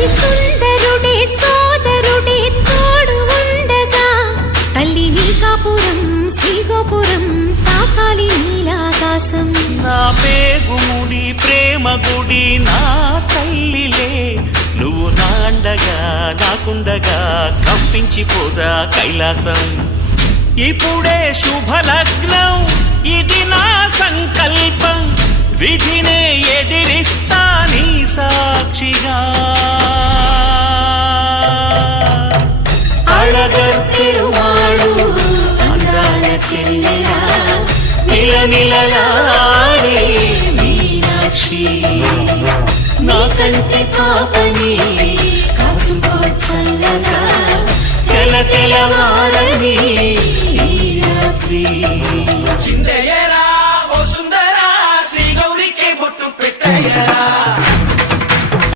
అతి సుందరుడే సోదరుడే తోడు ఉండగా తల్లి నీ కాపురం శ్రీగోపురం తాకాలి నీలాకాశం. నా పేగుముడి ప్రేమ గుడి నా తల్లిలే నువ్వు నాండగా నాకుండగా కంపించిపోదా కైలాసం. ఇప్పుడే శుభలగ్నం ఇది నా సంకల్పం విధినే ఎదిరిస్తా నీ సాక్షిగా. అళగర్ పెరుమాళు అందాల చెల్లెలా నిలనిలలాడే మీనాక్షి నా కంటి పాపని కాచుకో చల్లగా తెల తెలవారని ఈ రాత్రి. చిందయ్యరా ఓ సుందరా శ్రీ గౌరికి బొట్టు పెట్టయ్యరా.